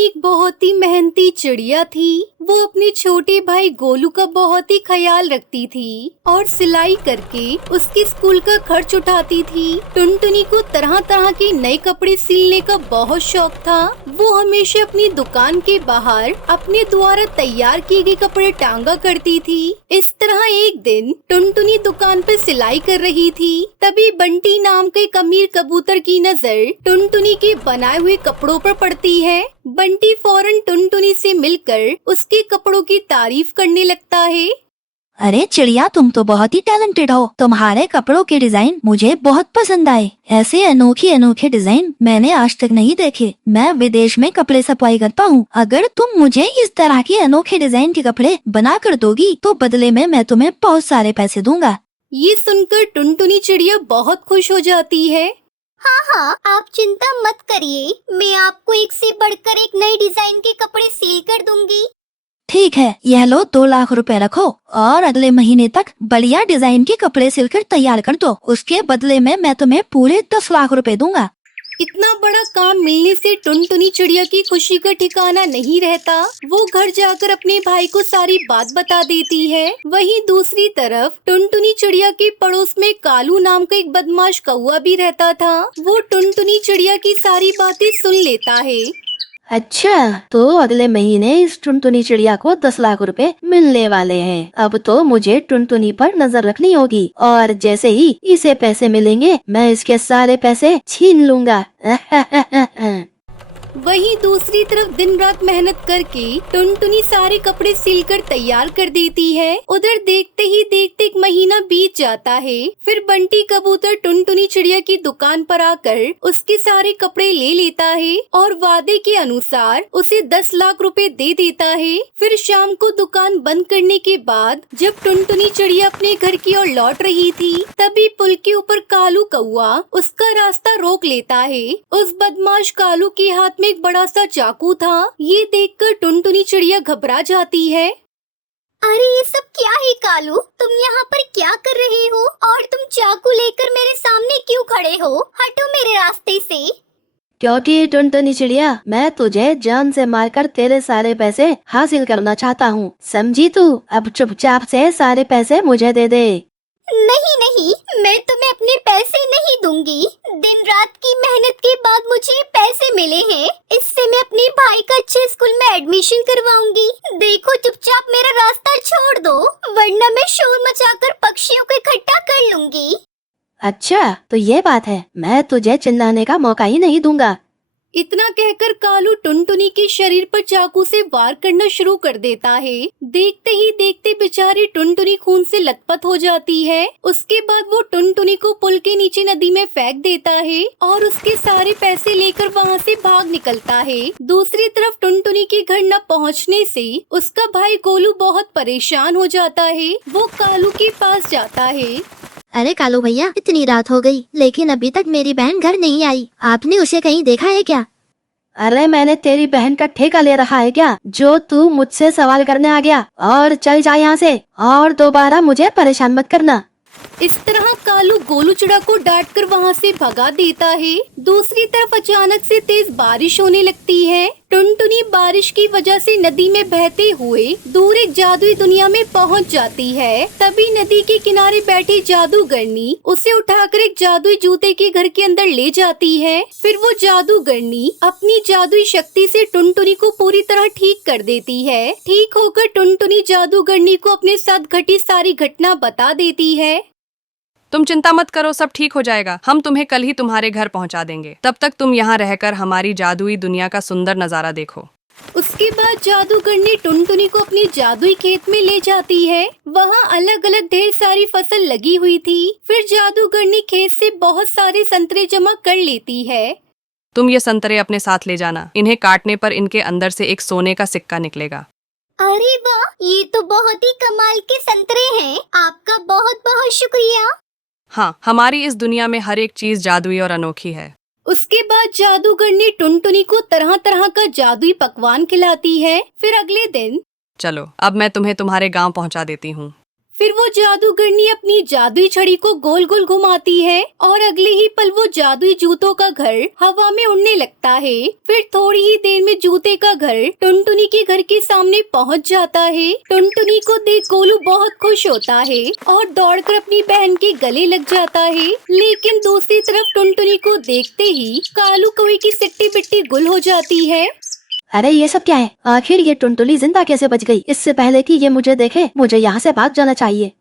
टुनटुनी एक बहुत ही मेहनती चिड़िया थी। वो अपने छोटे भाई गोलू का बहुत ही ख्याल रखती थी और सिलाई करके उसके स्कूल का खर्च उठाती थी। टुनटुनी को तरह तरह के नए कपड़े सिलने का बहुत शौक था। वो हमेशा अपनी दुकान के बाहर अपने द्वारा तैयार किए गए कपड़े टांगा करती थी। इस तरह एक दिन टुनटुनी दुकान पे सिलाई कर रही थी, तभी बंटी नाम के एक अमीर कबूतर की नजर टुनटुनी के बनाए हुए कपड़ों पर पड़ती है। बंटी फौरन टुनटुनी से मिलकर उसके कपड़ों की तारीफ करने लगता है। अरे चिड़िया, तुम तो बहुत ही टैलेंटेड हो। तुम्हारे कपड़ों के डिजाइन मुझे बहुत पसंद आए। ऐसे अनोखे अनोखे डिजाइन मैंने आज तक नहीं देखे। मैं विदेश में कपड़े सप्लाई करता हूँ। अगर तुम मुझे इस तरह के अनोखे डिजाइन के कपड़े बना कर दोगी तो बदले में मैं तुम्हें बहुत सारे पैसे दूंगा। ये सुनकर टुनटुनी चिड़िया बहुत खुश हो जाती है। हाँ हाँ, आप चिंता मत करिए, मैं आपको एक से बढ़कर एक नए डिजाइन के कपड़े सिल कर दूंगी। ठीक है, यह लो 2 लाख रुपए रखो और अगले महीने तक बढ़िया डिजाइन के कपड़े सिलकर तैयार कर दो। उसके बदले में मैं तुम्हें पूरे 10 लाख रुपए दूंगा। इतना बड़ा काम मिलने से टुनटुनी चिड़िया की खुशी का ठिकाना नहीं रहता। वो घर जाकर अपने भाई को सारी बात बता देती है। वहीं दूसरी तरफ टुनटुनी चिड़िया के पड़ोस में कालू नाम का एक बदमाश कौवा भी रहता था। वो टुनटुनी चिड़िया की सारी बातें सुन लेता है। अच्छा, तो अगले महीने इस टुनटुनी चिड़िया को 10 लाख रुपए मिलने वाले हैं। अब तो मुझे टुनटुनी पर नजर रखनी होगी और जैसे ही इसे पैसे मिलेंगे मैं इसके सारे पैसे छीन लूंगा। वहीं दूसरी तरफ दिन रात मेहनत करके टुनटुनी सारे कपड़े सिलकर तैयार कर देती है। उधर देखते ही देखते एक महीना बीत जाता है। फिर बंटी कबूतर टुनटुनी चिड़िया की दुकान पर आकर उसके सारे कपड़े ले लेता है और वादे के अनुसार उसे 10 लाख रुपए दे देता है। फिर शाम को दुकान बंद करने के बाद जब टुनटुनी चिड़िया अपने घर की ओर लौट रही थी, तभी पुल के ऊपर कालू कौवा उसका रास्ता रोक लेता है। उस बदमाश कालू के हाथ में एक बड़ा सा चाकू था। ये देखकर टुनटुनी चिड़िया घबरा जाती है। अरे ये सब क्या है कालू, तुम यहाँ पर क्या कर रहे हो और तुम चाकू लेकर मेरे सामने क्यों खड़े हो? हटो मेरे रास्ते से। क्योंकि टुनटुनी चिड़िया, मैं तुझे जान से मारकर तेरे सारे पैसे हासिल करना चाहता हूँ, समझी तू? अब चुपचाप से सारे पैसे मुझे दे दे। नहीं नहीं, मैं तुम्हें अपने पैसे नहीं दूंगी। दिन रात की मेहनत के बाद मुझे पैसे मिले हैं, इससे मैं अपने भाई का अच्छे स्कूल में एडमिशन करवाऊंगी। देखो, चुपचाप मेरा रास्ता छोड़ दो, वरना मैं शोर मचाकर पक्षियों को इकट्ठा कर लूंगी। अच्छा, तो ये बात है, मैं तुझे चिल्लाने का मौका ही नहीं दूंगा। इतना कहकर कालू टुनटुनी के शरीर पर चाकू से वार करना शुरू कर देता है। देखते ही देखते बेचारी टुनटुनी खून से लथपथ हो जाती है। उसके बाद वो टुनटुनी को पुल के नीचे नदी में फेंक देता है और उसके सारे पैसे लेकर वहाँ से भाग निकलता है। दूसरी तरफ टुनटुनी के घर न पहुँचने से उसका भाई गोलू बहुत परेशान हो जाता है। वो कालू के पास जाता है। अरे कालू भैया, इतनी रात हो गई लेकिन अभी तक मेरी बहन घर नहीं आई। आपने उसे कहीं देखा है क्या? अरे मैंने तेरी बहन का ठेका ले रखा है क्या, जो तू मुझसे सवाल करने आ गया? और चल जा यहाँ से और दोबारा मुझे परेशान मत करना। इस तरह कालू गोलू चिड़ा को डांट कर वहाँ से भगा देता है। दूसरी तरफ अचानक से तेज बारिश होने लगती है। टुनटुनी बारिश की वजह से नदी में बहते हुए दूर एक जादुई दुनिया में पहुँच जाती है। तभी नदी के किनारे बैठी जादूगरनी उसे उठाकर एक जादुई जूते के घर के अंदर ले जाती है। फिर वो जादूगरनी अपनी जादुई शक्ति से टुनटुनी को पूरी तरह ठीक कर देती है। ठीक होकर टुनटुनी जादूगरनी को अपने साथ घटी सारी घटना बता देती है। तुम चिंता मत करो, सब ठीक हो जाएगा। हम तुम्हें कल ही तुम्हारे घर पहुंचा देंगे। तब तक तुम यहाँ रहकर हमारी जादुई दुनिया का सुंदर नजारा देखो। उसके बाद जादूगरनी टुनटुनी को अपनी जादुई खेत में ले जाती है। वहाँ अलग अलग ढेर सारी फसल लगी हुई थी। फिर जादूगरनी खेत से बहुत सारे संतरे जमा कर लेती है। तुम ये संतरे अपने साथ ले जाना। इन्हें काटने पर इनके अंदर से एक सोने का सिक्का निकलेगा। अरे वाह, ये तो बहुत ही कमाल के संतरे हैं। आपका बहुत बहुत शुक्रिया। हाँ, हमारी इस दुनिया में हर एक चीज जादुई और अनोखी है। उसके बाद जादूगरनी टुनटुनी को तरह तरह का जादुई पकवान खिलाती है। फिर अगले दिन चलो, अब मैं तुम्हें तुम्हारे गांव पहुंचा देती हूँ। फिर वो जादूगरनी अपनी जादुई छड़ी को गोल गोल घुमाती है और अगले ही पल वो जादुई जूतों का घर हवा में उड़ने लगता है। फिर थोड़ी ही देर में जूते का घर टुनटुनी के घर के सामने पहुंच जाता है। टुनटुनी को देख गोलू बहुत खुश होता है और दौड़कर अपनी बहन के गले लग जाता है। लेकिन दूसरी तरफ टुनटुनी को देखते ही कालू कौवे की सिट्टी बिट्टी गुल हो जाती है। अरे ये सब क्या है? आखिर ये टुनटुनी जिंदा कैसे बच गई? इससे पहले कि ये मुझे देखे, मुझे यहाँ से भाग जाना चाहिए।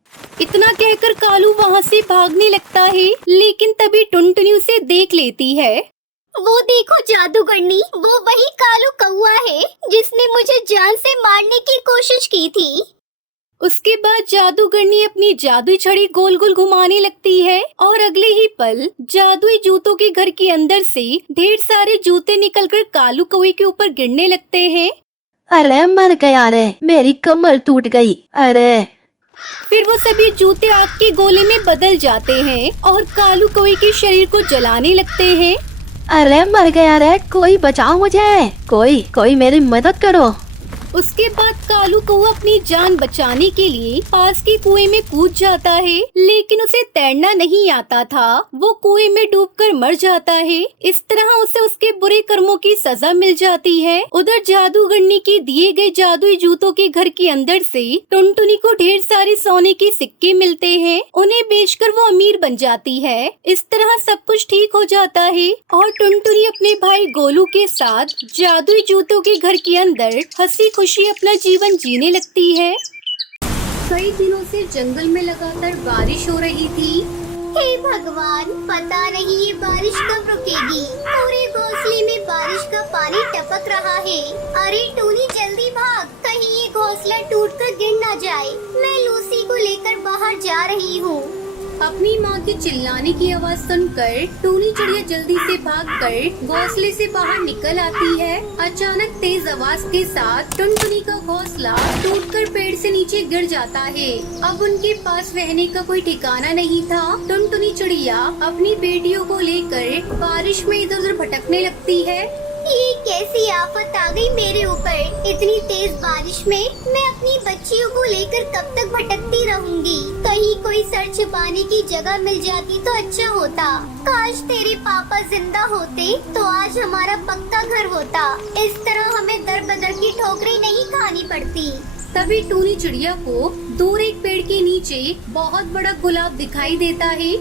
इतना कहकर कालू वहाँ से भागने लगता है, लेकिन तभी टुनटुनी उसे देख लेती है। वो देखो जादूगरनी, वो वही कालू कौवा है जिसने मुझे जान से मारने की कोशिश की थी। उसके बाद जादूगरनी अपनी जादुई छड़ी गोल गोल घुमाने लगती है और अगले ही पल जादुई जूतों के घर के अंदर से ढेर सारे जूते निकलकर कालू कौवे के ऊपर गिरने लगते हैं। अरे मर गया रे, मेरी कमर टूट गई। अरे फिर वो सभी जूते आग के गोले में बदल जाते हैं और कालू कौवे के शरीर को जलाने लगते हैं। अरे मर गया रे, कोई बचाओ मुझे, कोई मेरी मदद करो। उसके बाद कालू कौवा अपनी जान बचाने के लिए पास के कुएं में कूद जाता है, लेकिन उसे तैरना नहीं आता था। वो कुएं में डूबकर मर जाता है। इस तरह उसे उसके बुरे कर्मों की सजा मिल जाती है। उधर जादूगरनी के दिए गए जादुई जूतों के घर के अंदर से टुनटुनी को ढेर सारे सोने के सिक्के मिलते हैं। उन्हें बेचकर वो अमीर बन जाती है। इस तरह सब कुछ ठीक हो जाता है और टुनटुनी अपने भाई गोलू के साथ जादुई जूतों के घर के अंदर हंसी खुशी अपना जीवन जीने लगती है। कई दिनों से जंगल में लगातार बारिश हो रही थी। हे भगवान, पता नहीं ये बारिश कब रुकेगी। पूरे घोंसले में बारिश का पानी टपक रहा है। अरे टूनी जल्दी भाग, कहीं ये घोंसला टूटकर गिर ना जाए। मैं लूसी को लेकर बाहर जा रही हूँ। अपनी माँ के चिल्लाने की आवाज सुनकर टूनी चिड़िया जल्दी से भागकर घोंसले से बाहर निकल आती है। अचानक तेज आवाज के साथ टुनटुनी का घोंसला टूटकर पेड़ से नीचे गिर जाता है। अब उनके पास रहने का कोई ठिकाना नहीं था। टुनटुनी चिड़िया अपनी बेटियों को लेकर बारिश में इधर उधर भटकने लगती है। ये कैसी आफत आ गई मेरे ऊपर। इतनी तेज बारिश में मैं अपनी बच्चियों को लेकर कब तक भटकती रहूंगी। कहीं कोई सर छुपाने की जगह मिल जाती तो अच्छा होता। काश तेरे पापा जिंदा होते तो आज हमारा पक्का घर होता। इस तरह हमें दर बदर की ठोकरें नहीं खानी पड़ती। तभी टूनी चिड़िया को दूर एक पेड़ के नीचे बहुत बड़ा गुलाब दिखाई देता है।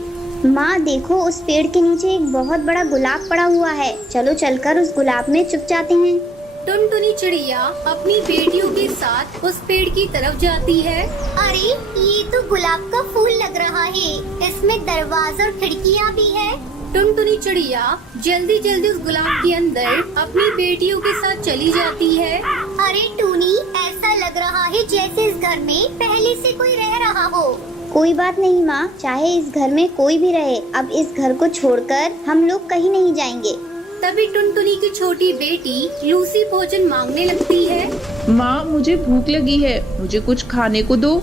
माँ देखो, उस पेड़ के नीचे एक बहुत बड़ा गुलाब पड़ा हुआ है। चलो चलकर उस गुलाब में छुप जाते हैं। टुनटुनी चिड़िया अपनी बेटियों के साथ उस पेड़ की तरफ जाती है। अरे ये तो गुलाब का फूल लग रहा है। इसमें दरवाजा और खिड़कियाँ भी है। टुनटुनी चिड़िया जल्दी जल्दी उस गुलाब के अंदर अपनी बेटियों के साथ चली जाती है। अरे टूनी, ऐसा लग रहा है जैसे इस घर में पहले से कोई रह रहा हो। कोई बात नहीं माँ, चाहे इस घर में कोई भी रहे, अब इस घर को छोड़कर हम लोग कहीं नहीं जाएंगे। तभी टुनटुनी की छोटी बेटी लूसी भोजन मांगने लगती है। माँ मुझे भूख लगी है, मुझे कुछ खाने को दो।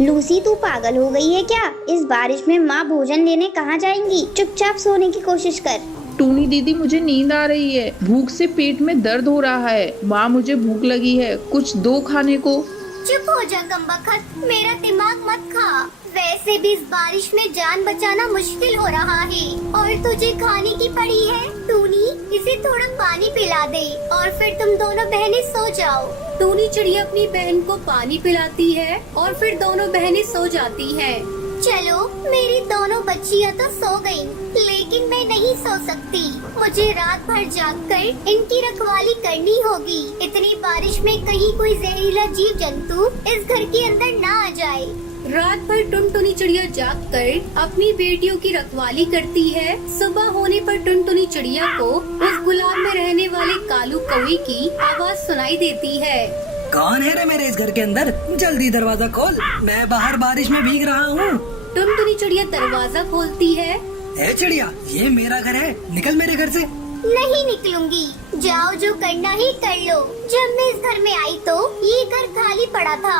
लूसी तू पागल हो गई है क्या? इस बारिश में माँ भोजन लेने कहाँ जाएंगी? चुपचाप सोने की कोशिश कर। टूनी दीदी मुझे नींद आ रही है, भूख से पेट में दर्द हो रहा है। माँ मुझे भूख लगी है, कुछ दो खाने को। चुप हो जा कमबख्त, मेरा दिमाग मत खा। वैसे भी इस बारिश में जान बचाना मुश्किल हो रहा है और तुझे खाने की पड़ी है। टूनी, इसे थोड़ा पानी पिला दे और फिर तुम दोनों बहनें सो जाओ। टूनी चिड़िया अपनी बहन को पानी पिलाती है और फिर दोनों बहनें सो जाती हैं। चलो, मेरी दोनों बच्चियाँ तो सो गयी, लेकिन मैं नहीं सो सकती। मुझे रात भर जागकर इनकी रखवाली करनी होगी। इतनी बारिश में कहीं कोई जहरीला जीव जंतु इस घर के अंदर ना आ जाए। रात भर टुनटुनी चिड़िया जागकर अपनी बेटियों की रखवाली करती है। सुबह होने पर टुनटुनी चिड़िया को उस गुलाब में रहने वाले कालू कौवे की आवाज सुनाई देती है। कौन है रे मेरे इस घर के अंदर? जल्दी दरवाजा खोल, मैं बाहर बारिश में भीग रहा हूँ। टुनटुनी चिड़िया दरवाजा खोलती है। ए चिड़िया, ये मेरा घर है, निकल मेरे घर से। नहीं निकलूंगी, जाओ जो करना ही कर लो। जब मैं इस घर में आई तो ये घर खाली पड़ा था।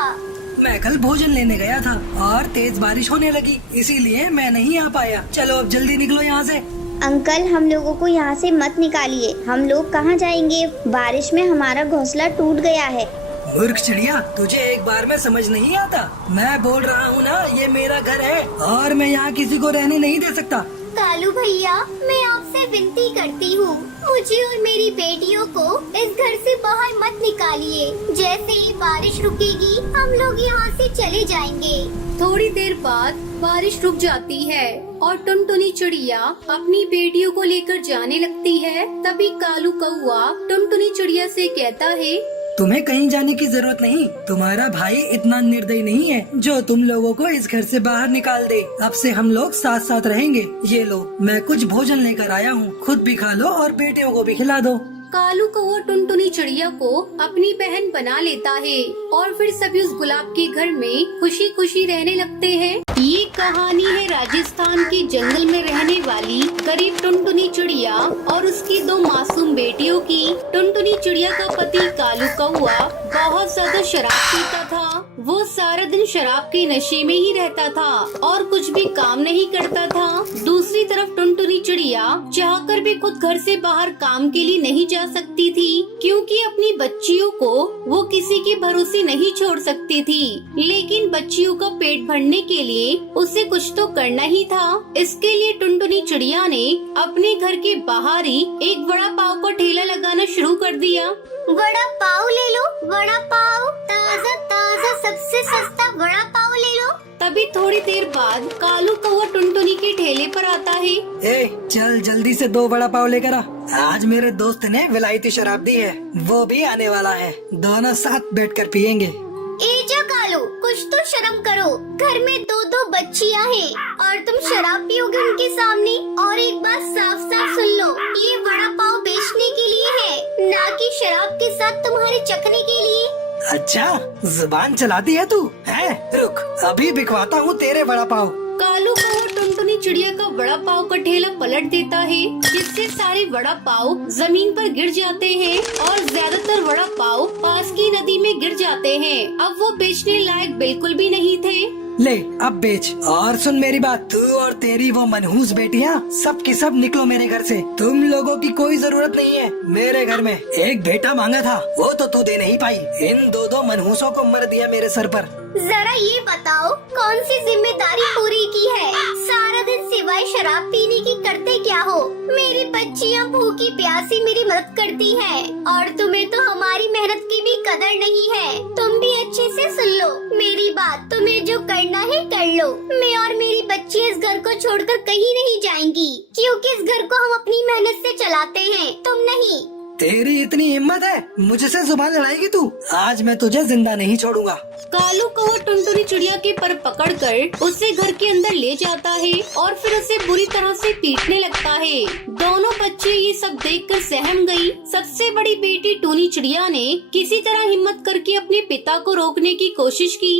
मैं कल भोजन लेने गया था और तेज बारिश होने लगी, इसीलिए मैं नहीं आ पाया। चलो अब जल्दी निकलो यहाँ से। अंकल, हम लोगों को यहाँ से मत निकालिए। हम लोग कहाँ जाएंगे? बारिश में हमारा घोंसला टूट गया है। मूर्ख चिड़िया, तुझे एक बार में समझ नहीं आता? मैं बोल रहा हूँ ना, ये मेरा घर है और मैं यहाँ किसी को रहने नहीं दे सकता। कालू भैया, मैं आपसे विनती करती हूँ, मुझे और मेरी बेटियों को इस घर से बाहर मत निकालिए। जैसे ही बारिश रुकेगी हम लोग यहाँ से चले जाएंगे। थोड़ी देर बाद बारिश रुक जाती है और टुनटुनी चिड़िया अपनी बेटियों को लेकर जाने लगती है। तभी कालू कौआ टुनटुनी चिड़िया से कहता है, तुम्हें कहीं जाने की जरूरत नहीं। तुम्हारा भाई इतना निर्दयी नहीं है जो तुम लोगों को इस घर से बाहर निकाल दे। अब से हम लोग साथ साथ रहेंगे। ये लो, मैं कुछ भोजन लेकर आया हूँ, खुद भी खा लो और बेटियों को भी खिला दो। कालू कौवा टुनटुनी चिड़िया को अपनी बहन बना लेता है और फिर सभी उस गुलाब के घर में खुशी खुशी रहने लगते हैं। ये कहानी है राजस्थान के जंगल में रहने वाली गरीब टुनटुनी चिड़िया और उसकी 2 मासूम बेटियों की। टुनटुनी चिड़िया का पति कालू कौवा बहुत ज्यादा शराब पीता था। वो सारा दिन शराब के नशे में ही रहता था और कुछ भी काम नहीं करता था। दूसरी तरफ टुनटुनी चिड़िया चाहकर भी खुद घर से बाहर काम के लिए नहीं जा सकती थी, क्योंकि अपनी बच्चियों को वो किसी के भरोसे नहीं छोड़ सकती थी। लेकिन बच्चियों का पेट भरने के लिए उसे कुछ तो करना ही था। इसके लिए टुनटुनी चिड़िया ने अपने घर के बाहर ही एक वड़ा पाव का ठेला लगाना शुरू कर दिया। वड़ा पाव ले लो, वड़ा पाव, ताज़ा ताज़ा सबसे सस्ता वड़ा पाव ले लो। तभी थोड़ी देर बाद कालू कौवा टुनटुनी के ठेले पर आता है। ए, चल जल्दी से 2 वड़ा पाव लेकर आ। आज मेरे दोस्त ने विलायती शराब दी है, वो भी आने वाला है। दोनों साथ बैठकर पियेंगे। ए जा कालू, कुछ तो शर्म करो। घर में 2 बच्चियां हैं और तुम शराब पियोगे उनके सामने। और एक बात साफ साफ सुन लो, ये वड़ा पाव बेचने के लिए है, ना कि शराब के साथ तुम्हारे चखने के लिए। अच्छा, जुबान चलाती है तू है? रुक, अभी बिकवाता हूँ तेरे वड़ा पाव। कालू कौवा टुनटुनी चिड़िया का वड़ा पाव का ठेला पलट देता है, जिससे सारे वड़ा पाव जमीन पर गिर जाते हैं और ज्यादातर वड़ा पाव पास की नदी में गिर जाते हैं। अब वो बेचने लायक बिल्कुल भी नहीं थे। ले, अब बेच। और सुन मेरी बात, तू और तेरी वो मनहूस बेटियां सब की सब निकलो मेरे घर से। तुम लोगों की कोई जरूरत नहीं है मेरे घर में। एक बेटा मांगा था, वो तो तू दे नहीं पाई। इन 2 मनहूसों को मर दिया मेरे सर पर। जरा ये बताओ, कौन सी जिम्मेदारी पूरी की है? सारा दिन सिवाय शराब पीने की करते क्या हो? मेरी बच्चियां भूखी प्यासी मेरी मदद करती हैं और तुम्हें तो हमारी मेहनत की भी कदर नहीं है। तुम भी अच्छे से सुन लो मेरी बात, तुम्हें जो करना है कर लो। मैं और मेरी बच्ची इस घर को छोड़कर कहीं नहीं जाएंगी, क्योंकि इस घर को हम अपनी मेहनत से चलाते हैं, तुम नहीं। तेरी इतनी हिम्मत है, मुझसे जुबान लड़ाएगी तू? आज मैं तुझे जिंदा नहीं छोड़ूंगा। कालू कौवा टुनटुनी चिड़िया के पर पकड़कर उसे घर के अंदर ले जाता है और फिर उसे बुरी तरह से पीटने लगता है। दोनों बच्चे ये सब देखकर सहम गई। सबसे बड़ी बेटी टूनी चिड़िया ने किसी तरह हिम्मत करके अपने पिता को रोकने की कोशिश की।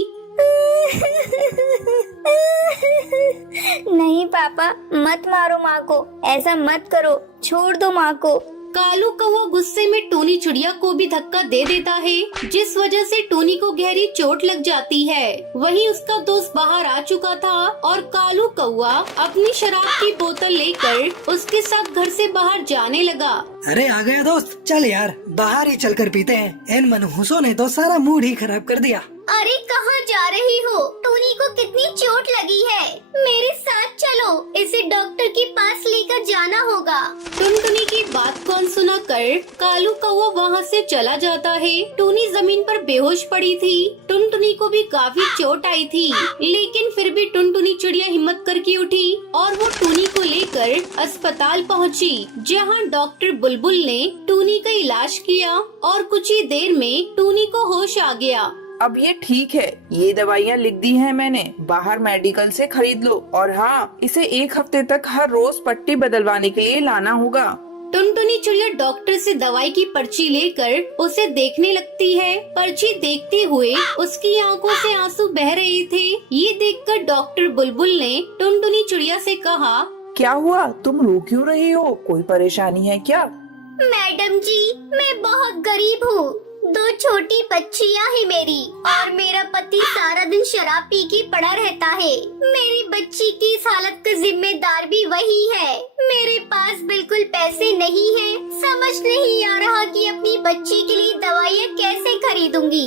नहीं पापा, मत मारो माँ को, ऐसा मत करो, छोड़ दो माँ को। कालू कौवा गुस्से में टूनी चिड़िया को भी धक्का दे देता है, जिस वजह से टूनी को गहरी चोट लग जाती है। वहीं उसका दोस्त बाहर आ चुका था और कालू कौवा अपनी शराब की बोतल लेकर उसके साथ घर से बाहर जाने लगा। अरे आ गया दोस्त, चल यार बाहर ही चलकर पीते हैं। इन मनहूसों ने तो सारा मूड ही खराब कर दिया। अरे कहाँ जा रही हो? टूनी को कितनी चोट लगी है? मेरे साथ चलो, इसे डॉक्टर के पास लेकर जाना होगा। टुनटुनी की बात को अनसुना कर कालू कौवा वहाँ से चला जाता है। टूनी जमीन पर बेहोश पड़ी थी। टुनटुनी को भी काफी चोट आई थी, लेकिन फिर भी टुनटुनी चिड़िया हिम्मत करके उठी और वो टूनी को लेकर अस्पताल पहुँची, जहाँ डॉक्टर बुलबुल ने टूनी का इलाज किया और कुछ ही देर में टूनी को होश आ गया। अब ये ठीक है, ये दवाइयाँ लिख दी हैं मैंने, बाहर मेडिकल से खरीद लो। और हाँ, इसे 1 हफ्ते तक हर रोज पट्टी बदलवाने के लिए लाना होगा। टुनटुनी चिड़िया डॉक्टर से दवाई की पर्ची लेकर उसे देखने लगती है। पर्ची देखते हुए उसकी आंखों से आंसू बह रहे थे। ये देखकर डॉक्टर बुलबुल ने टुनटुनी चिड़िया से कहा, क्या हुआ, तुम रो क्यों रही हो? कोई परेशानी है क्या? मैडम जी, मैं बहुत गरीब हूँ। 2 छोटी बच्चियाँ हैं मेरी और मेरा पति सारा दिन शराब पी के पड़ा रहता है। मेरी बच्ची की इस हालत का जिम्मेदार भी वही है। मेरे पास बिल्कुल पैसे नहीं हैं। समझ नहीं आ रहा कि अपनी बच्ची के लिए दवाइयाँ कैसे खरीदूंगी।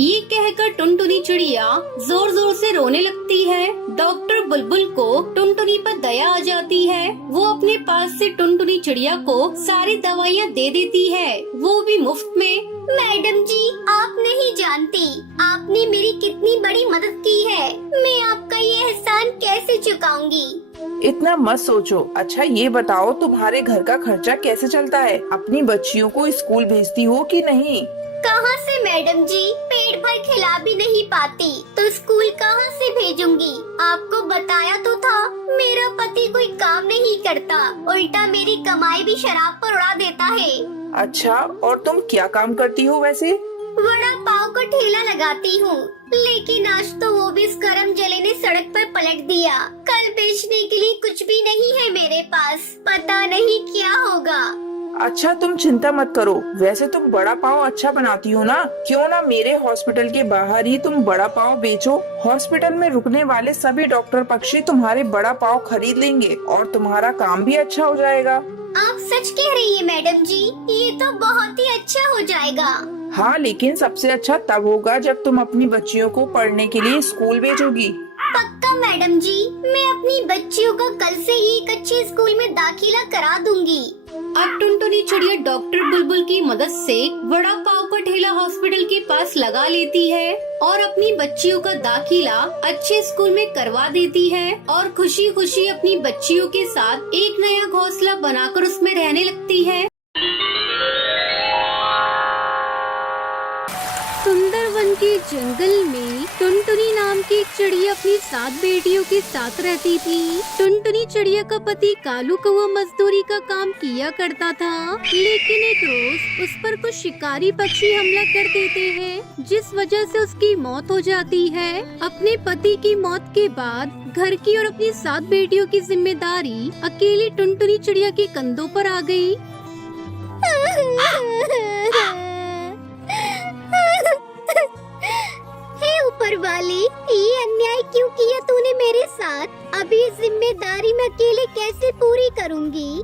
ये कहकर टुनटुनी चिड़िया जोर जोर से रोने लगती है। डॉक्टर बुलबुल को टुनटुनी पर दया आ जाती है। वो अपने पास से टुनटुनी चिड़िया को सारी दवाइयाँ दे देती है, वो भी मुफ्त में। मैडम जी, आप नहीं जानती आपने मेरी कितनी बड़ी मदद की है। मैं आपका ये एहसान कैसे चुकाऊंगी। इतना मत सोचो। अच्छा ये बताओ, तुम्हारे घर का खर्चा कैसे चलता है? अपनी बच्चियों को स्कूल भेजती हो कि नहीं? कहाँ से मैडम जी, पेट भर खिला भी नहीं पाती तो स्कूल कहाँ से भेजूंगी। आपको बताया तो था, मेरा पति कोई काम नहीं करता, उल्टा मेरी कमाई भी शराब पर उड़ा देता है। अच्छा, और तुम क्या काम करती हो वैसे? वड़ा पाव का ठेला लगाती हूँ, लेकिन आज तो वो भी इस करम जले ने सड़क पर पलट दिया। कल बेचने के लिए कुछ भी नहीं है मेरे पास, पता नहीं क्या होगा। अच्छा तुम चिंता मत करो, वैसे तुम बड़ा पाव अच्छा बनाती हो ना, क्यों ना मेरे हॉस्पिटल के बाहर ही तुम बड़ा पाव बेचो। हॉस्पिटल में रुकने वाले सभी डॉक्टर पक्षी तुम्हारे बड़ा पाव खरीद लेंगे और तुम्हारा काम भी अच्छा हो जाएगा। आप सच कह रही है मैडम जी, ये तो बहुत ही अच्छा हो जाएगा। हाँ, लेकिन सबसे अच्छा तब होगा जब तुम अपनी बच्चियों को पढ़ने के लिए स्कूल भेजोगी। पक्का मैडम जी, मैं अपनी बच्चियों का कल से ही एक अच्छे स्कूल में दाखिला करा दूंगी। अब टुनटुनी चिड़िया डॉक्टर बुलबुल की मदद से वड़ा पाव का ठेला हॉस्पिटल के पास लगा लेती है और अपनी बच्चियों का दाखिला अच्छे स्कूल में करवा देती है और खुशी खुशी अपनी बच्चियों के साथ एक नया घोंसला बनाकर उसमें रहने लगती है। सुंदरवन के जंगल में टुनटुनी नाम की एक चिड़िया अपनी 7 बेटियों के साथ रहती थी। टुनटुनी चिड़िया का पति कालू कौवा मजदूरी का काम किया करता था, लेकिन एक रोज उस पर कुछ शिकारी पक्षी हमला कर देते हैं, जिस वजह से उसकी मौत हो जाती है। अपने पति की मौत के बाद घर की और अपनी 7 बेटियों की जिम्मेदारी अकेली टुनटुनी चिड़िया के कंधों पर आ गई। हे ऊपर वाले, ये अन्याय क्यों किया तूने मेरे साथ? अब ये जिम्मेदारी मैं अकेले कैसे पूरी करूंगी?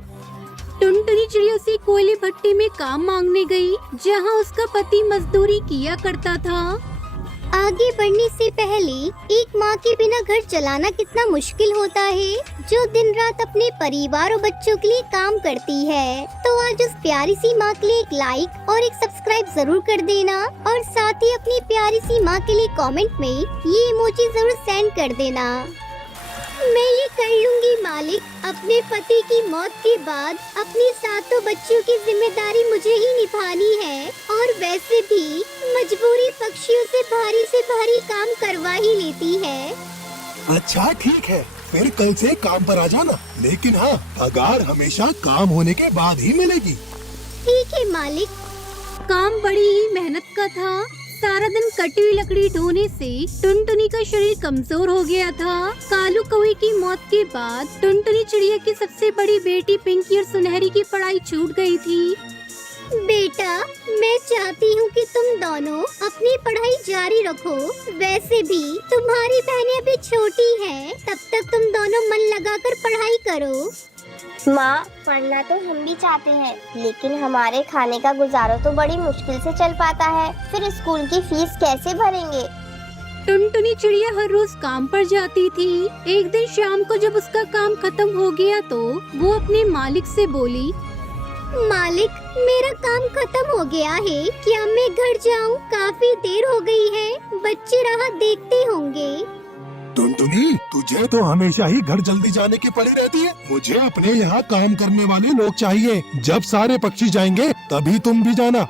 टुनटुनी चिड़िया उसी कोयले भट्टी में काम मांगने गई, जहां उसका पति मजदूरी किया करता था। आगे बढ़ने से पहले एक माँ के बिना घर चलाना कितना मुश्किल होता है, जो दिन रात अपने परिवार और बच्चों के लिए काम करती है। तो आज उस प्यारी सी माँ के लिए एक लाइक और एक सब्सक्राइब जरूर कर देना, और साथ ही अपनी प्यारी सी माँ के लिए कमेंट में ये इमोजी जरूर सेंड कर देना। मैं ये कर लूंगी मालिक। अपने पति की मौत के बाद अपनी 7 बच्चियों की जिम्मेदारी मुझे ही निभानी है, और वैसे भी मजबूरी पक्षियों से भारी काम करवा ही लेती है। अच्छा ठीक है, फिर कल से काम पर आ जाना, लेकिन हाँ, पगार हमेशा काम होने के बाद ही मिलेगी। ठीक है मालिक। काम बड़ी ही मेहनत का था। सारा दिन कटी हुई लकड़ी ढोने से टुनटुनी का शरीर कमजोर हो गया था। कालू कौवे की मौत के बाद टुनटुनी चिड़िया की सबसे बड़ी बेटी पिंकी और सुनहरी की पढ़ाई छूट गई थी। बेटा, मैं चाहती हूँ कि तुम दोनों अपनी पढ़ाई जारी रखो। वैसे भी तुम्हारी बहनें अभी छोटी हैं, तब तक तुम दोनों मन लगाकर पढ़ाई करो। माँ, पढ़ना तो हम भी चाहते हैं, लेकिन हमारे खाने का गुजारा तो बड़ी मुश्किल से चल पाता है। फिर स्कूल की फीस कैसे भरेंगे? टुनटुनी चिड़िया हर रोज काम पर जाती थी। एक दिन शाम को जब उसका काम खत्म हो गया तो वो अपने मालिक से बोली, मालिक, मेरा काम खत्म हो गया है, क्या मैं घर जाऊँ? काफी देर हो गई है, बच्चे राह देखते होंगे। टुनटुनी, तुझे तो हमेशा ही घर जल्दी जाने की पड़ी रहती है। मुझे अपने यहाँ काम करने वाले लोग चाहिए। जब सारे पक्षी जाएंगे तभी तुम भी जाना।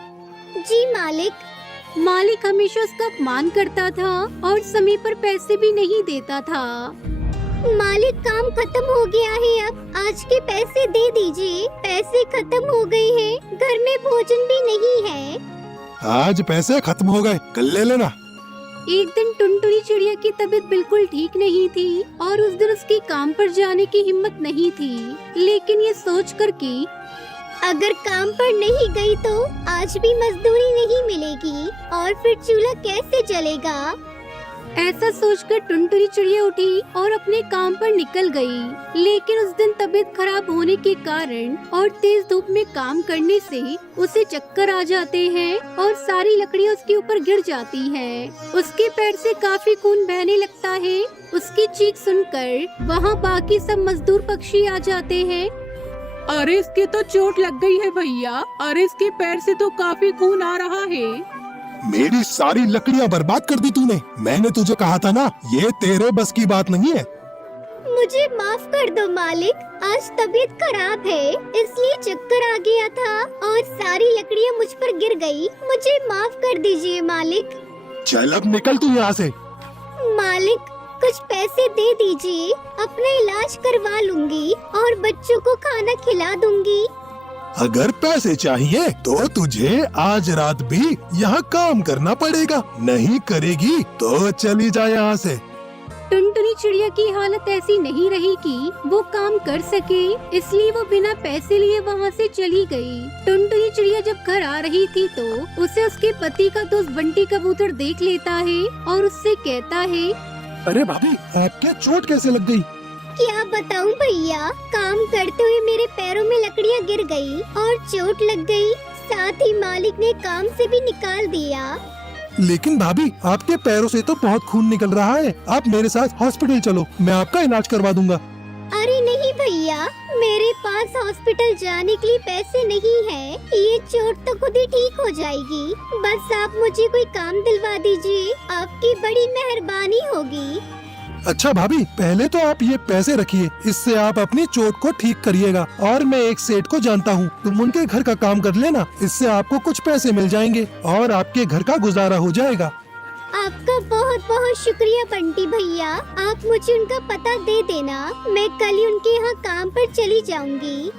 जी मालिक। मालिक हमेशा उसका अपमान करता था और समय पर पैसे भी नहीं देता था। मालिक, काम खत्म हो गया है, अब आज के पैसे दे दीजिए। पैसे खत्म हो गए हैं, घर में भोजन भी नहीं है। आज पैसे खत्म हो गए, कल ले लेना। एक दिन टुनटुनी चिड़िया की तबीयत बिल्कुल ठीक नहीं थी और उस दिन उसकी काम पर जाने की हिम्मत नहीं थी, लेकिन ये सोचकर कि अगर काम पर नहीं गई तो आज भी मजदूरी नहीं मिलेगी और फिर चूल्हा कैसे जलेगा। ऐसा सोचकर टुनटुनी चिड़िया उठी और अपने काम पर निकल गई। लेकिन उस दिन तबीयत खराब होने के कारण और तेज धूप में काम करने से उसे चक्कर आ जाते हैं और सारी लकड़ियाँ उसके ऊपर गिर जाती हैं। उसके पैर से काफी खून बहने लगता है। उसकी चीख सुनकर वहाँ बाकी सब मजदूर पक्षी आ जाते हैं। अरे इसके तो चोट लग गई है भैया, अरे इसके पैर से तो काफी खून आ रहा है। मेरी सारी लकड़ियाँ बर्बाद कर दी तूने। मैंने तुझे कहा था ना, ये तेरे बस की बात नहीं है। मुझे माफ कर दो मालिक, आज तबीयत खराब है इसलिए चक्कर आ गया था और सारी लकड़ियाँ मुझ पर गिर गई। मुझे माफ कर दीजिए मालिक। चल अब निकल तू यहाँ से। मालिक कुछ पैसे दे दीजिए, अपना इलाज करवा लूंगी और बच्चों को खाना खिला दूंगी। अगर पैसे चाहिए तो तुझे आज रात भी यहाँ काम करना पड़ेगा, नहीं करेगी तो चली जा यहाँ से। टुनटुनी चिड़िया की हालत ऐसी नहीं रही कि वो काम कर सके, इसलिए वो बिना पैसे लिए वहाँ से चली गई। टुनटुनी चिड़िया जब घर आ रही थी तो उसे उसके पति का दोस्त बंटी कबूतर देख लेता है और उससे कहता है, अरे भाभी, आपके चोट कैसे लग गई? क्या बताऊं भैया, काम करते हुए मेरे पैरों में लकड़ियाँ गिर गई और चोट लग गई, साथ ही मालिक ने काम से भी निकाल दिया। लेकिन भाभी, आपके पैरों से तो बहुत खून निकल रहा है। आप मेरे साथ हॉस्पिटल चलो, मैं आपका इलाज करवा दूंगा। अरे नहीं भैया, मेरे पास हॉस्पिटल जाने के लिए पैसे नहीं है। ये चोट तो खुद ही ठीक हो जाएगी। बस आप मुझे कोई काम दिलवा दीजिए, आपकी बड़ी मेहरबानी होगी। अच्छा भाभी, पहले तो आप ये पैसे रखिए, इससे आप अपनी चोट को ठीक करिएगा। और मैं एक सेठ को जानता हूँ, तुम उनके घर का काम कर लेना, इससे आपको कुछ पैसे मिल जाएंगे और आपके घर का गुजारा हो जाएगा। आपका बहुत बहुत शुक्रिया बंटी भैया, आप मुझे उनका पता दे देना, मैं कल ही उनके यहाँ काम पर चली जाऊंगी।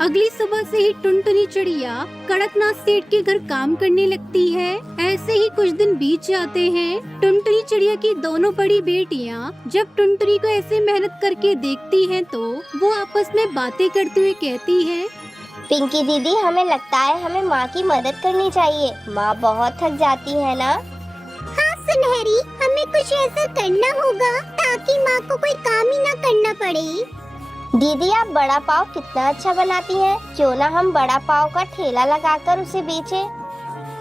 अगली सुबह से ही टुनटुनी चिड़िया कड़कनाथ सेठ के घर काम करने लगती है। ऐसे ही कुछ दिन बीत जाते हैं। टुनटुनी चिड़िया की दोनों बड़ी बेटियां जब टुनटुनी को ऐसे मेहनत करके देखती हैं तो वो आपस में बातें करते हुए कहती हैं, पिंकी दीदी, हमें लगता है हमें माँ की मदद करनी चाहिए। माँ बहुत थक जाती है ना। हाँ सुनहरी, हमें कुछ ऐसा करना होगा ताकि माँ को कोई काम ही न करना पड़े। दीदी, आप बड़ा पाव कितना अच्छा बनाती हैं। क्यों ना हम बड़ा पाव का ठेला लगाकर उसे बेचें?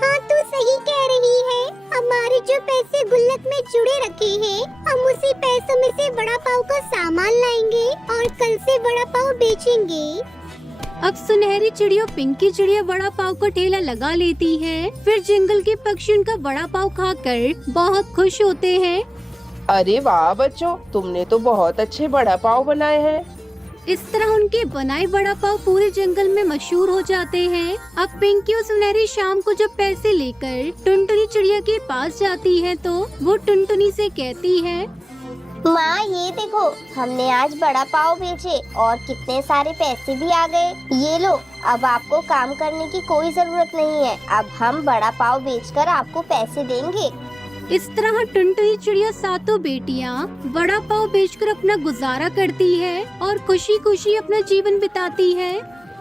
हाँ तू सही कह रही है, हमारे जो पैसे गुल्लक में जुड़े रखे हैं, हम उसी पैसों में से बड़ा पाव का सामान लाएंगे और कल से बड़ा पाव बेचेंगे। अब सुनहरी चिड़िया पिंकी चिड़िया बड़ा पाव का ठेला लगा लेती है। फिर जंगल के पक्षी उनका बड़ा पाव खाकर बहुत खुश होते हैं। अरे वाह बच्चों, तुमने तो बहुत अच्छे बड़ा पाव बनाए हैं। इस तरह उनके बनाए बड़ा पाव पूरे जंगल में मशहूर हो जाते हैं। अब पिंकी और सुनहरी शाम को जब पैसे लेकर टुनटुनी चिड़िया के पास जाती है तो वो टुनटुनी से कहती है, माँ ये देखो, हमने आज बड़ा पाव बेचे और कितने सारे पैसे भी आ गए। ये लो, अब आपको काम करने की कोई जरूरत नहीं है। अब हम बड़ा पाव बेचकर आपको पैसे देंगे। इस तरह टुनटुनी चिड़िया सातों बेटियां बड़ा पाव बेचकर अपना गुजारा करती है और खुशी खुशी अपना जीवन बिताती है।